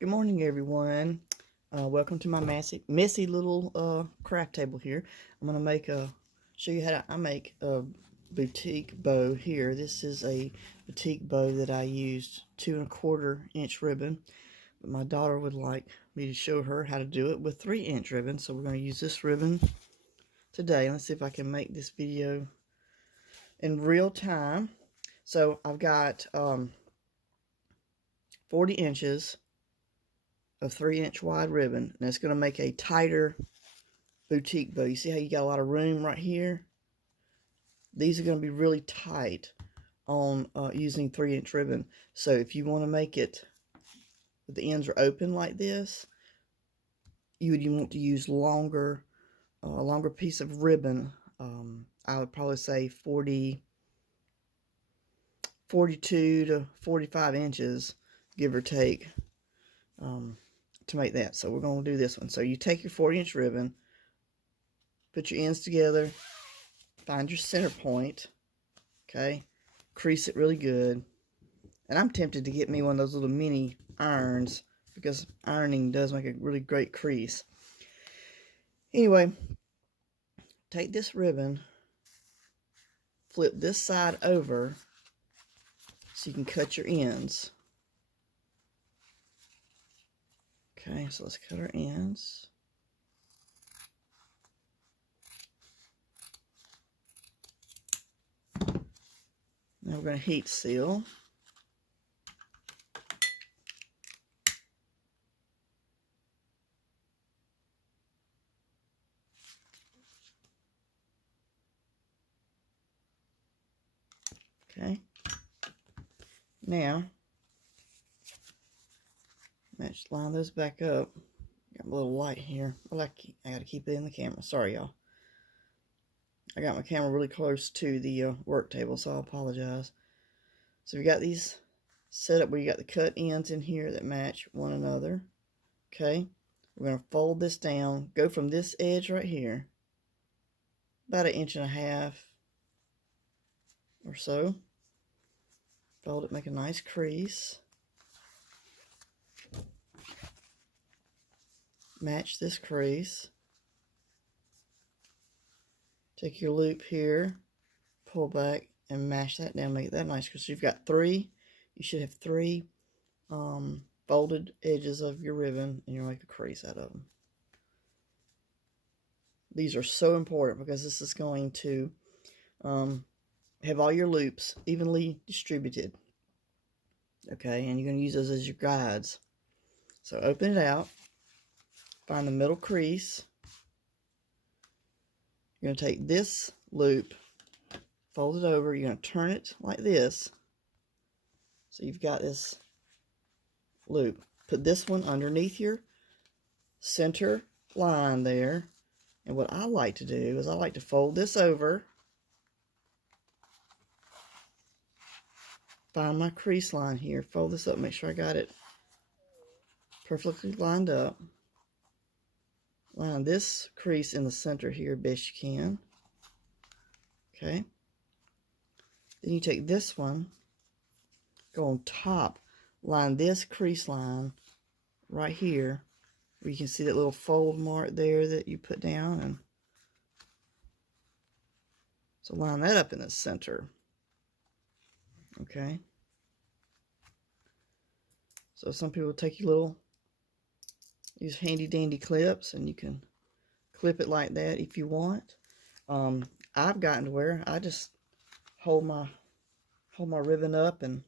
Good morning, everyone. Welcome to my messy little craft table here. I'm gonna show you how I make a boutique bow here. This is a boutique bow that I used 2¼ inch ribbon, but my daughter would like me to show her how to do it with 3-inch ribbon. So we're gonna use this ribbon today. Let's see if I can make this video in real time. So I've got 40 inches of 3-inch wide ribbon, and it's going to make a tighter boutique bow. You see how you got a lot of room right here? These are going to be really tight on using 3-inch ribbon. So if you want to make it, the ends are open like this, you would want to use a longer piece of ribbon. I would probably say 42 to 45 inches, give or take. To make that. So we're going to do this one. So you take your 40-inch ribbon, put your ends together, find your center point, okay, crease it really good. And I'm tempted to get me one of those little mini irons because ironing does make a really great crease. Anyway, take this ribbon, flip this side over so you can cut your ends. Okay, so let's cut our ends. Now we're going to heat seal. Okay. Now, let's line those back up. Got a little light here. I got to keep it in the camera. Sorry, y'all. I got my camera really close to the work table, so I apologize. So we got these set up where you got the cut ends in here that match one another. Okay. We're going to fold this down. Go from this edge right here, about 1.5 inches or so. Fold it, make a nice crease. Match this crease. Take your loop here, pull back, and mash that down, make that nice. Because you've got 3, you should have 3 folded edges of your ribbon, and you'll make a crease out of them. These are so important because this is going to have all your loops evenly distributed. Okay, and you're going to use those as your guides. So open it out, find the middle crease. You're going to take this loop, fold it over, you're going to turn it like this. So you've got this loop. Put this one underneath your center line there. And what I like to do is I like to fold this over, find my crease line here, fold this up, make sure I got it perfectly lined up. Line this crease in the center here best you can. Okay. Then you take this one, go on top, line this crease line right here, where you can see that little fold mark there that you put down. And so line that up in the center. Okay. So some people take these handy dandy clips, and you can clip it like that if you want. I've gotten to where I just hold my ribbon up, and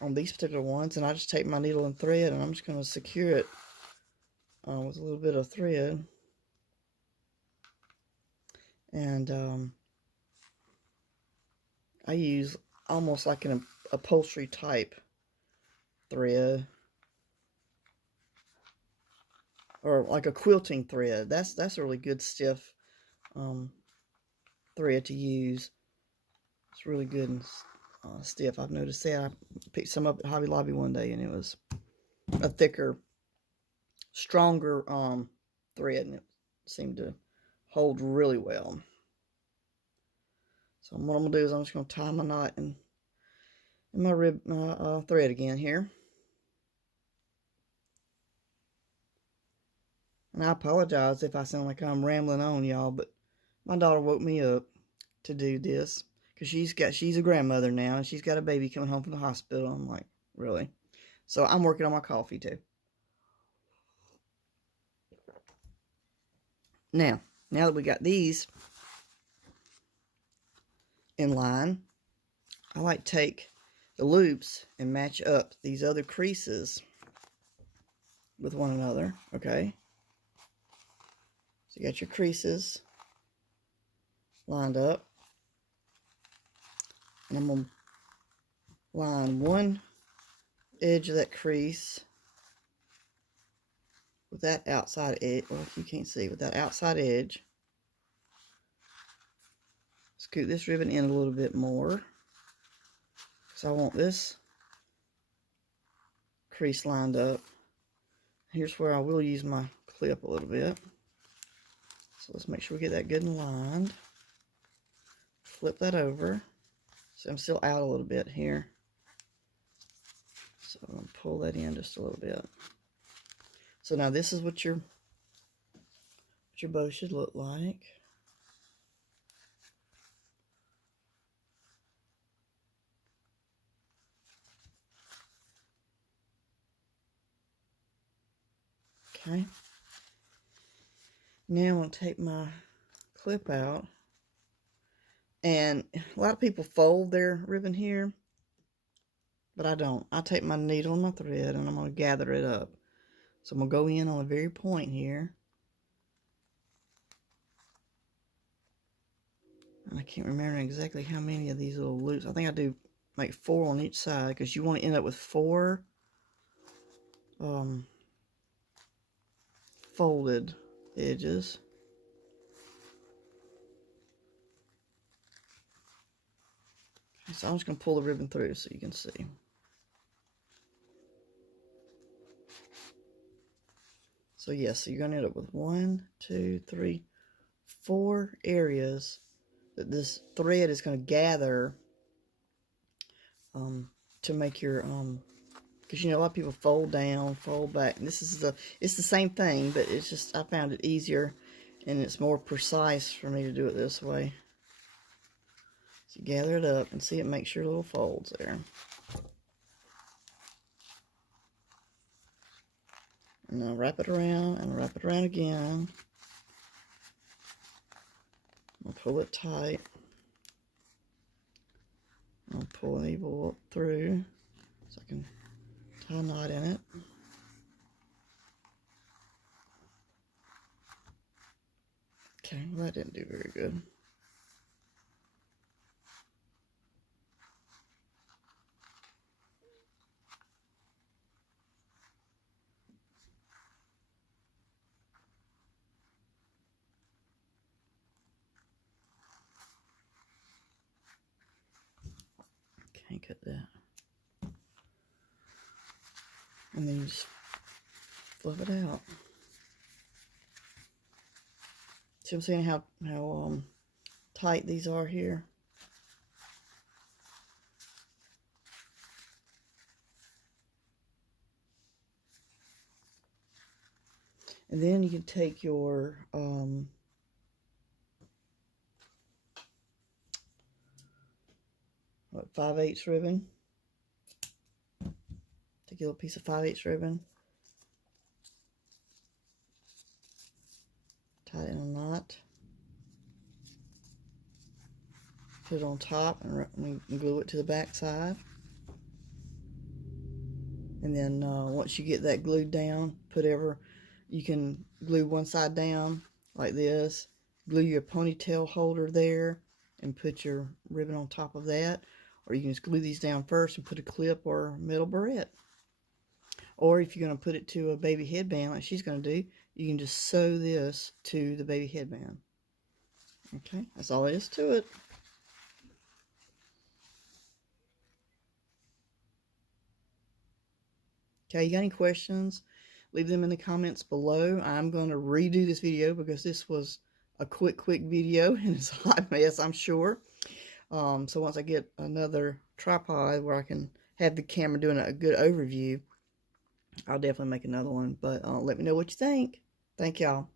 on these particular ones, and I just take my needle and thread, and I'm just going to secure it with a little bit of thread. And I use almost like an upholstery type thread, or like a quilting thread. That's a really good stiff thread to use. It's really good and stiff. I've noticed that. I picked some up at Hobby Lobby one day, and it was a thicker, stronger thread, and it seemed to hold really well. So what I'm going to do is I'm just going to tie my knot in my thread again here. And I apologize if I sound like I'm rambling on, y'all, but my daughter woke me up to do this because she's a grandmother now and she's got a baby coming home from the hospital. I'm like, really? So I'm working on my coffee too. Now that we got these in line, I like to take the loops and match up these other creases with one another, okay? So you got your creases lined up. And I'm going to line one edge of that crease with that outside edge, or if you can't see, with that outside edge. Scoot this ribbon in a little bit more because I want this crease lined up. Here's where I will use my clip a little bit. So let's make sure we get that good and lined. Flip that over. See, I'm still out a little bit here. So I'm going to pull that in just a little bit. So now this is what your bow should look like. Okay. Now I'm going to take my clip out. And a lot of people fold their ribbon here, but I don't. I take my needle and my thread and I'm going to gather it up. So I'm going to go in on the very point here. And I can't remember exactly how many of these little loops. I think I do make 4 on each side because you want to end up with 4 folded edges. So I'm just going to pull the ribbon through so you can see. So yes, so you're going to end up with 1, 2, 3, 4 areas that this thread is going to gather to make your because you know a lot of people fold down, fold back, and it's the same thing, but it's just I found it easier and it's more precise for me to do it this way. So you gather it up and see it makes your little folds there. And now wrap it around and wrap it around again. I'll pull it tight. I'll pull an evil up through so I can tie a knot in it. Okay, well that didn't do very good. Can't cut that. And then you just fluff it out. See what I'm saying? How tight these are here. And then you can take your 5/8 ribbon. Take a little piece of 5/8 ribbon. Tie it in a knot. Put it on top and glue it to the back side. And then once you get that glued down, you can glue one side down like this. Glue your ponytail holder there and put your ribbon on top of that. Or you can just glue these down first and put a clip or metal barrette. Or if you're going to put it to a baby headband like she's going to do, you can just sew this to the baby headband. Okay, that's all there is to it. Okay, you got any questions? Leave them in the comments below. I'm going to redo this video because this was a quick video and it's a hot mess, I'm sure. So once I get another tripod where I can have the camera doing a good overview, I'll definitely make another one. But let me know what you think. Thank y'all.